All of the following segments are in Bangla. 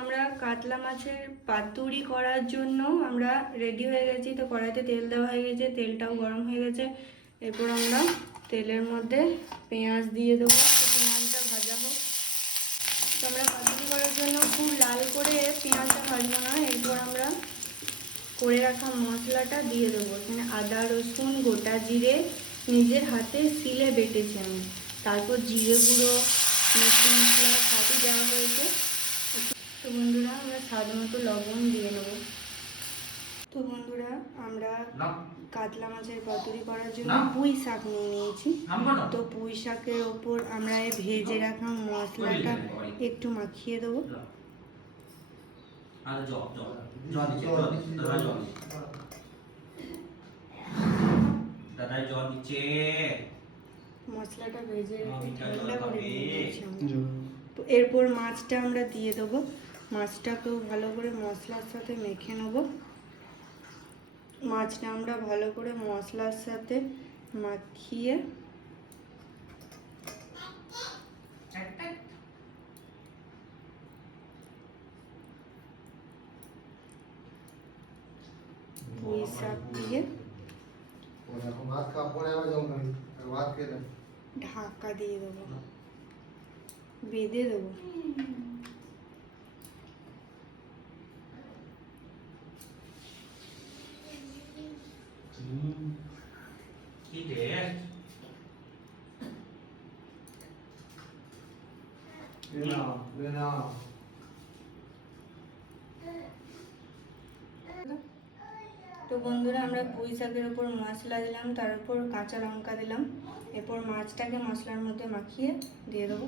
আমরা কাতলা মাছের পাতুরি করার জন্য আমরা রেডি হয়ে গেছি। তো কড়াইতে তেল দেওয়া হয়ে গেছে, তেলটাও গরম হয়ে গেছে। এরপর আমরা তেলের মধ্যে পেঁয়াজ দিয়ে দেবো, পেঁয়াজটা ভাজা হোক। তো আমরা পাতুরি করার জন্য খুব লাল করে পেঁয়াজটা ভাজবো না। এরপর আমরা করে রাখা মশলাটা দিয়ে দেবো। এখানে আদা রসুন গোটা জিরে নিজের হাতে সিলে বেটেছি আমি। তারপর জিরে গুঁড়ো মিষ্টি মশলা সবই দেওয়া হয়েছে। তো বন্ধুরা আমরা স্বাদ মতো লবণ দিয়ে নেব। তো বন্ধুরা আমরা কাতলা মাছের পাতুরি করার জন্য পুঁই শাক নিয়ে নিয়েছি। তো পুঁই শাকের ওপর আমরা এই ভেজে রাখা মশলাটা একটু মাখিয়ে দেবো। মশলাটা ভেজে ঠান্ডা করে নিয়েছি। তো এরপর মাছটা আমরা দিয়ে দেবো। মাছটাকেও ভালো করে মশলার সাথে মেখে নেব। মাছটা আমরা ভালো করে মশলার সাথে মাখিয়ে পুঁই শাক দিয়ে ঢাকা দিয়ে দেবো, বেঁধে দেবো। তো বন্ধুরা আমরা পুঁই শাকের উপর মশলা দিলাম, তার উপর কাঁচা লঙ্কা দিলাম। এরপর মাছটাকে মশলার মধ্যে মাখিয়ে দিয়ে দেবো।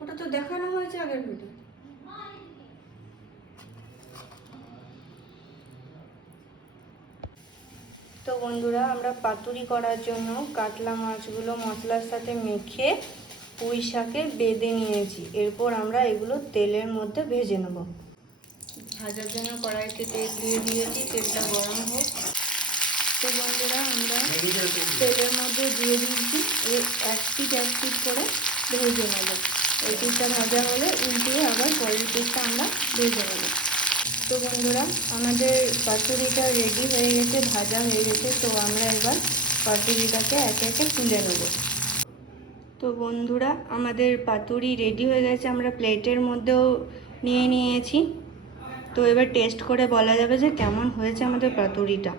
ওটা তো দেখানো হয়েছে আগের ভিডিও। তো বন্ধুরা আমরা পাতুরি করার জন্য কাতলা মাছগুলো মশলার সাথে মেখে পুঁই শাকে বেঁধে নিয়েছি। এরপর আমরা এগুলো তেলের মধ্যে ভেজে নেব। ভাজার জন্য কড়াইতে তেল দিয়ে দিয়েছি, তেলটা গরম হোক। তো বন্ধুরা আমরা তেলের মধ্যে দিয়ে দিয়েছি, এক পিঠ করে ভেজে নেব। এই পিঠটা ভাজা হলে উল্টিয়ে আবার পরের পিঠটা আমরা ভেজে নেব। তো বন্ধুরা আমাদের পাতুরিটা রেডি হয়ে গেছে, ভাজা হয়ে গেছে। তো আমরা এবার পাতুরিটাকে একে একে তুলে নেব। তো বন্ধুরা আমাদের পাতুরি রেডি হয়ে গেছে, আমরা প্লেটের মধ্যেও নিয়ে নিয়েছি। তো এবার টেস্ট করে বলা যাবে যে কেমন হয়েছে আমাদের পাতুরিটা।